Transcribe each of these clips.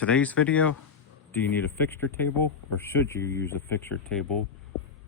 today's video, do you need a fixture table, or should you use a fixture table,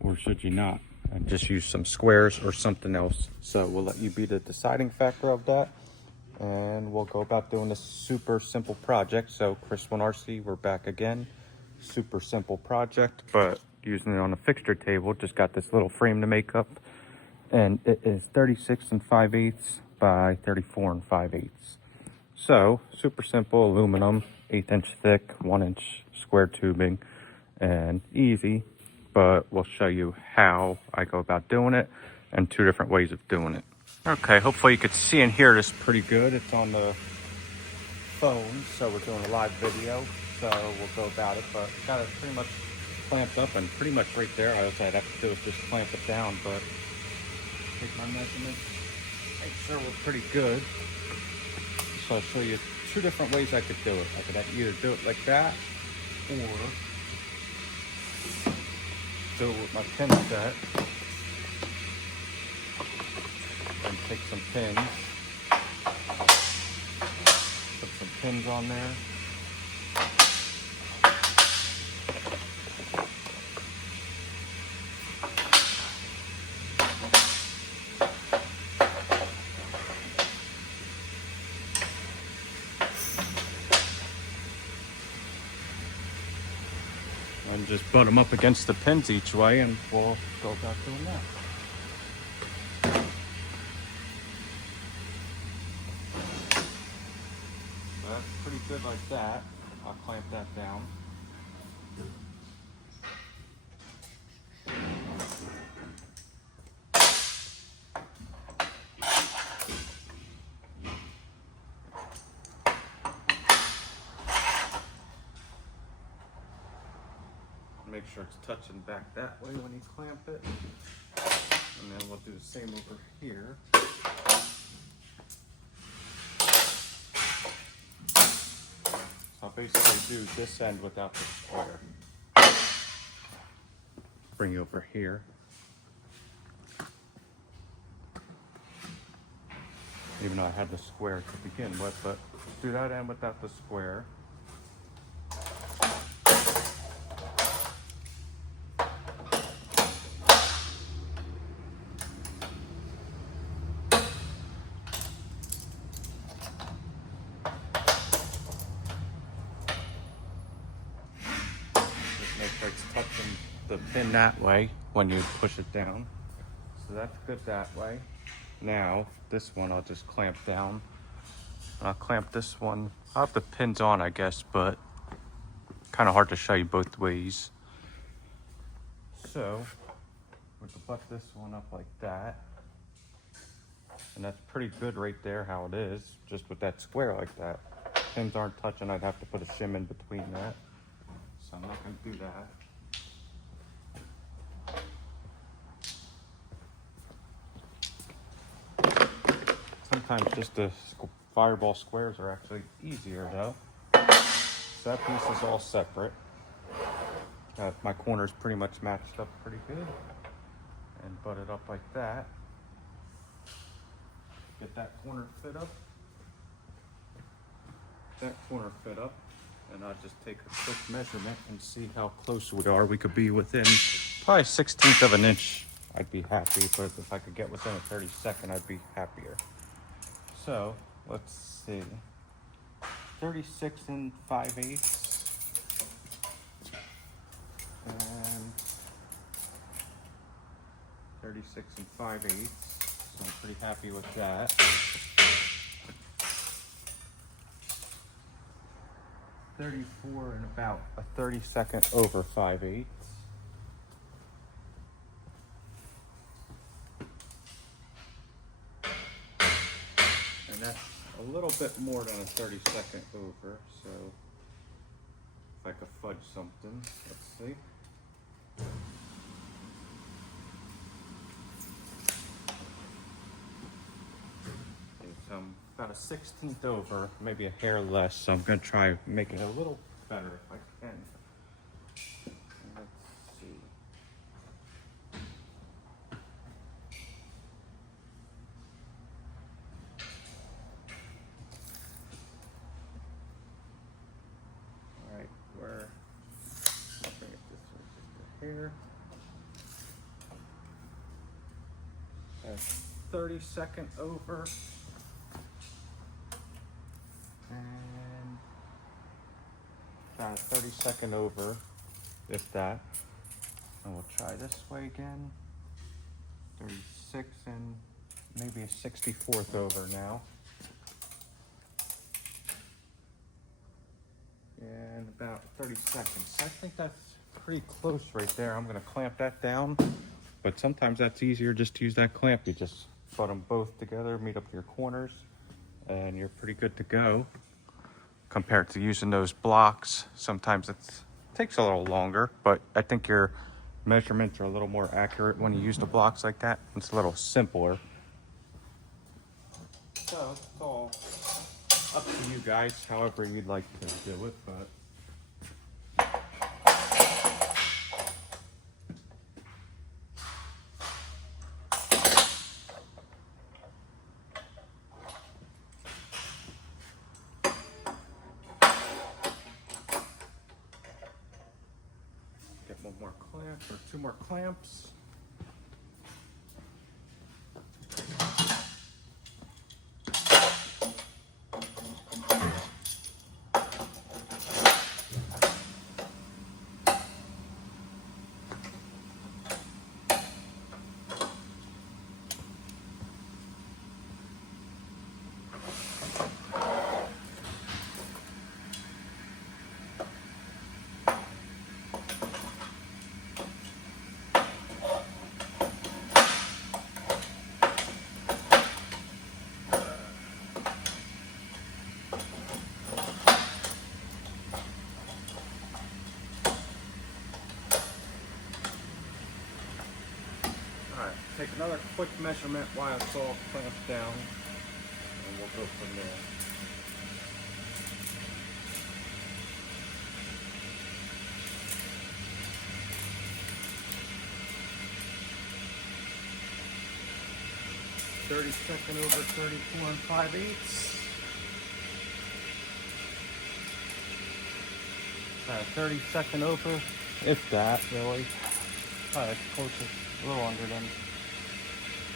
or should you not? And just use some squares or something else. So we'll let you be the deciding factor of that. And we'll go about doing this super simple project. So Chris Wojnarski, we're back again. Super simple project, but using it on a fixture table. Just got this little frame to make up. And it is 36 5/8 by 34 5/8. So super simple aluminum, 1/8 inch thick, 1 inch square tubing, and easy. But we'll show you how I go about doing it and 2 different ways of doing it. Okay, hopefully you could see and hear this pretty good. It's on the phone, so we're doing a live video, so we'll go about it. But got it pretty much clamped up and pretty much right there. All I'd have to do is just clamp it down, but take my measurements, make sure we're pretty good. So I'll show you 2 different ways I could do it. I could either do it like that, or do it with my pin set and take some pins, put some pins on there. And just butt them up against the pins each way, and we'll go about doing that. That's pretty good like that. I'll clamp that down. Make sure it's touching back that way when you clamp it. And then we'll do the same over here. So I'll basically do this end without the square. Bring you over here. Even though I had the square to begin with, but do that end without the square. Make sure it's touching the pin that way when you push it down. So that's good that way. Now, this one I'll just clamp down. I'll clamp this one. I'll have the pins on, I guess, but kind of hard to show you both ways. So, we can put this one up like that. And that's pretty good right there how it is, just with that square like that. Pins aren't touching, I'd have to put a shim in between that. So I'm not going to do that. Sometimes just the fireball squares are actually easier though. So that piece is all separate. My corners pretty much matched up pretty good. And butt it up like that. Get that corner fit up. That corner fit up. And I'll just take a quick measurement and see how close we are. We could be within probably 1/16 of an inch. I'd be happy, but if I could get within a 32nd, I'd be happier. So let's see, 36 5/8 and 36 5/8. So I'm pretty happy with that. 34 and about a 32nd over 5/8. And that's a little bit more than a 32nd over, so if I could fudge something, let's see. About a 1/16 over, maybe a hair less, so I'm going to try making it a little better if I can. Let's see. here. 30-second over. And try a 30-second over, if that. And we'll try this way again. 36 and maybe a 64th over now. And about 30 seconds. I think that's pretty close right there. I'm gonna clamp that down, but sometimes that's easier just to use that clamp. You just put them both together, meet up your corners, and you're pretty good to go. Compared to using those blocks, sometimes it takes a little longer, but I think your measurements are a little more accurate when you use the blocks like that. It's a little simpler. So it's all up to you guys, however you'd like to do it, but get one more clamp or two more clamps. Take another quick measurement while it's all clamped down, and we'll go from there. (30-second over 34 5/8. 30-second over, if that, really. It's closer, a little under than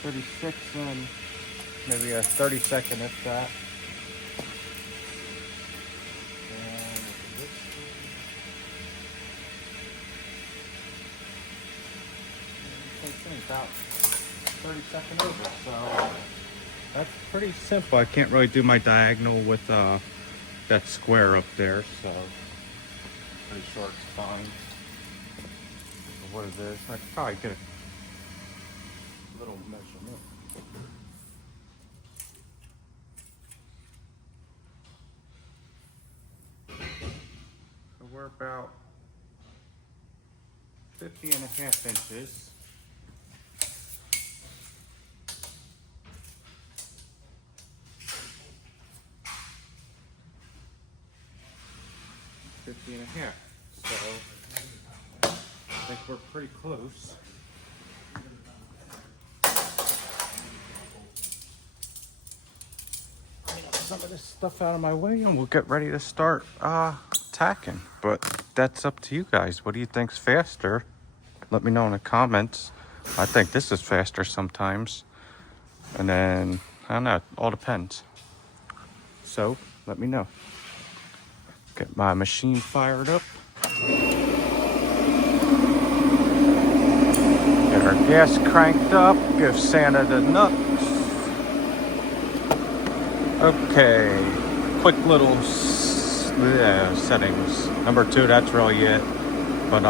36 and maybe a 30-second, if that. And about 30-second over, so that's pretty simple. I can't really do my diagonal with that square up there, so pretty sure it's fine. For what it is, I could probably get a little measurement. So we're about 50.5 inches. So I think we're pretty close. Get some of this stuff out of my way and we'll get ready to start tacking. But that's up to you guys. What do you think's faster? Let me know in the comments. I think this is faster sometimes. And then, I don't know, it all depends. So, let me know. Get my machine fired up. Get our gas cranked up. Give Santa the nuts. Okay. Quick little settings. Number 2, that's really it. But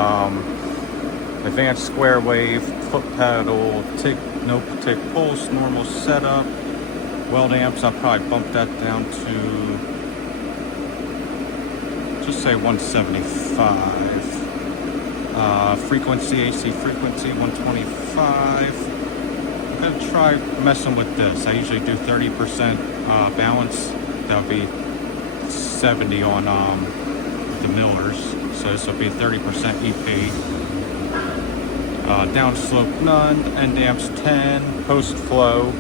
advanced square wave, foot pedal, tick, no tick pulse, normal setup. Weld amps, I'll probably bump that down to just say 175. Frequency, AC frequency, 125. I'm gonna try messing with this. I usually do 30% balance. That would be 70 on the millers. So this will be 30% EP. Downslope none, end amps 10, post flow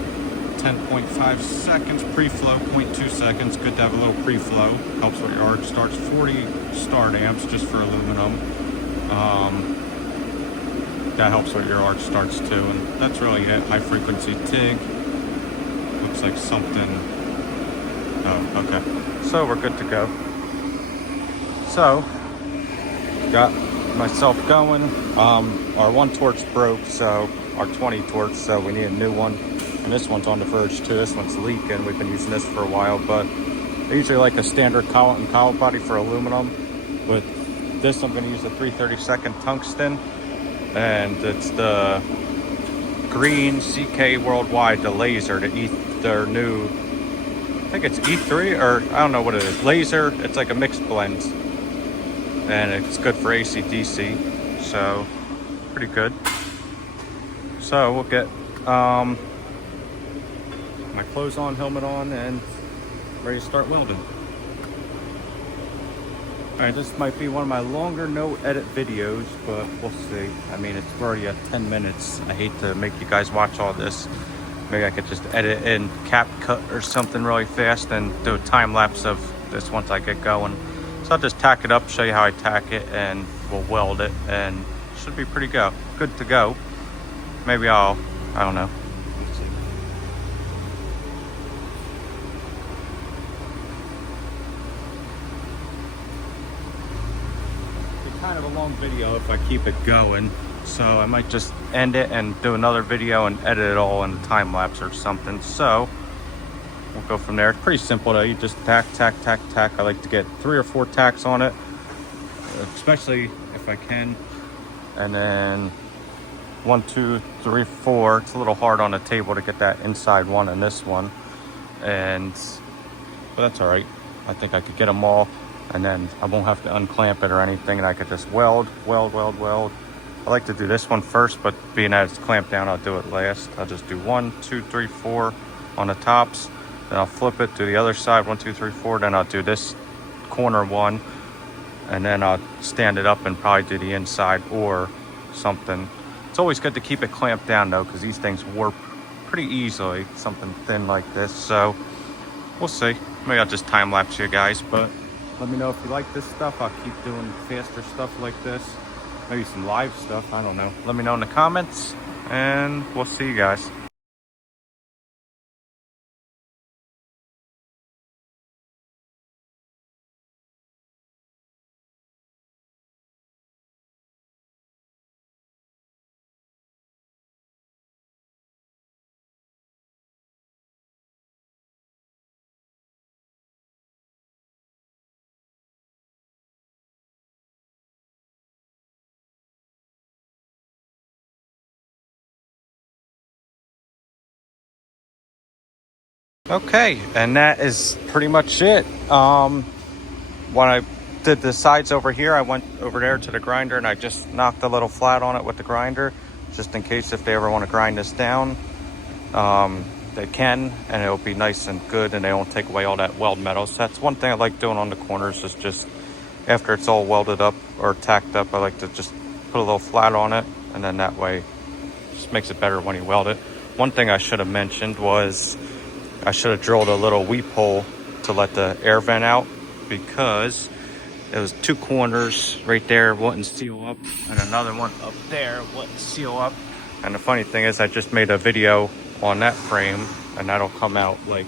10.5 seconds, pre-flow 0.2 seconds. Good to have a little pre-flow. Helps with your arc starts. 40 start amps just for aluminum. that helps with your arch starts too. And that's really it. High frequency TIG. Looks like something. Oh, okay. So we're good to go. So, got myself going. Our one torch broke, so our 20 torch, so we need a new one. And this one's on the verge too. This one's leaking. We've been using this for a while, but I usually like a standard collet and collet body for aluminum. With this, I'm going to use a 332nd tungsten, and it's the green CK Worldwide, the laser, their new, I think it's E3, or I don't know what it is. Laser, it's like a mixed blend, and it's good for AC DC, so pretty good. So we'll get my clothes on, helmet on, and ready to start welding. Alright, this might be one of my longer no edit videos, but we'll see. I mean, it's already at 10 minutes. I hate to make you guys watch all this. Maybe I could just edit in cap cut or something really fast and do a time lapse of this once I get going. So I'll just tack it up, show you how I tack it, and we'll weld it, and it should be pretty good to go. Maybe I don't know. Kind of a long video if I keep it going, so I might just end it and do another video and edit it all in a time lapse or something. So we'll go from there. It's pretty simple though. You just tack. I like to get 3 or 4 tacks on it, especially if I can, and then 1, 2, 3, 4. It's a little hard on the table to get that inside one and this one, but that's all right. I think I could get them all, and then I won't have to unclamp it or anything, and I could just weld. I like to do this one first, but being that it's clamped down, I'll do it last. I'll just do 1, 2, 3, 4 on the tops, then I'll flip it to the other side, 1, 2, 3, 4, then I'll do this corner one, and then I'll stand it up and probably do the inside or something. It's always good to keep it clamped down though, because these things warp pretty easily, something thin like this. So we'll see. Maybe I'll just time lapse you guys, but let me know if you like this stuff. I'll keep doing faster stuff like this. Maybe some live stuff, I don't know. Let me know in the comments, and we'll see you guys. Okay, and that is pretty much it. When I did the sides over here, I went over there to the grinder and I just knocked a little flat on it with the grinder, just in case if they ever want to grind this down. They can, and it'll be nice and good, and they won't take away all that weld metal. So that's one thing I like doing on the corners, is just after it's all welded up or tacked up, I like to just put a little flat on it, and then that way it just makes it better when you weld it. One thing I should have mentioned was I should have drilled a little weep hole to let the air vent out, because there was 2 corners right there wouldn't seal up, and another one up there wouldn't seal up. And the funny thing is, I just made a video on that frame, and that'll come out like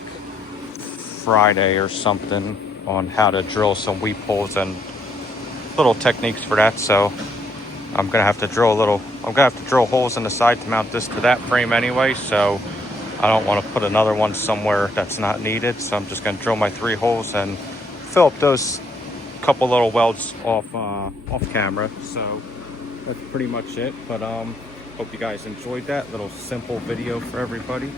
Friday or something, on how to drill some weep holes and little techniques for that. So I'm gonna have to drill holes in the side to mount this to that frame anyway, so I don't want to put another one somewhere that's not needed. So I'm just going to drill my 3 holes and fill up those couple little welds off camera. So that's pretty much it. But hope you guys enjoyed that little simple video for everybody.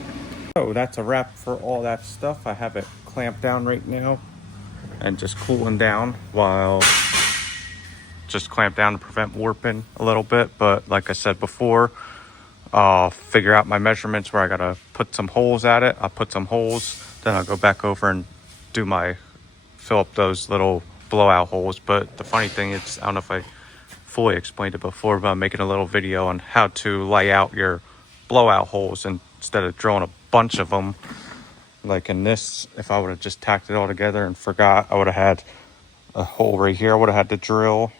So that's a wrap for all that stuff. I have it clamped down right now and just cooling down, while just clamp down to prevent warping a little bit. But like I said before, I'll figure out my measurements where I gotta put some holes at it. I'll put some holes, then I'll go back over and fill up those little blowout holes. But the funny thing is, I don't know if I fully explained it before, but I'm making a little video on how to lay out your blowout holes, and instead of drilling a bunch of them like in this, if I would have just tacked it all together and forgot, I would have had a hole right here I would have had to drill,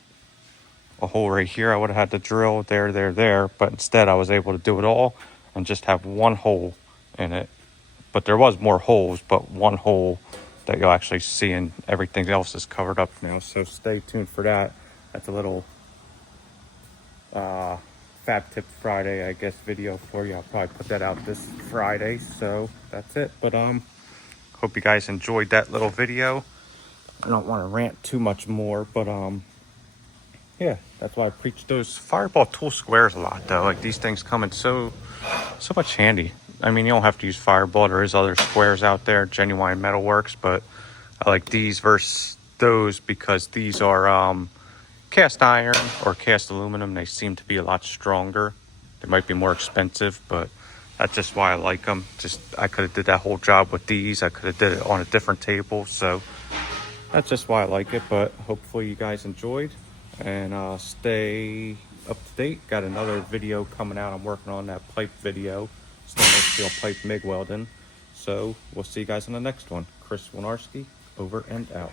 a hole right here. I would have had to drill there, but instead I was able to do it all and just have one hole in it. But there was more holes, but one hole that you'll actually see, and everything else is covered up now. So stay tuned for that. That's a little Fab Tip Friday, I guess, video for you. I'll probably put that out this Friday. So that's it. But hope you guys enjoyed that little video. I don't want to rant too much more, but yeah, that's why I preach those Fireball tool squares a lot, though. Like, these things come in so much handy. I mean, you don't have to use Fireball. There is other squares out there, Genuine Metalworks, but I like these versus those because these are cast iron or cast aluminum. They seem to be a lot stronger. They might be more expensive, but that's just why I like them. Just, I could have did that whole job with these. I could have did it on a different table, so that's just why I like it. But hopefully you guys enjoyed, and stay up to date. Got another video coming out. I'm working on that pipe video, stainless steel pipe MIG welding. So we'll see you guys in the next one. Wojnarski, over and out.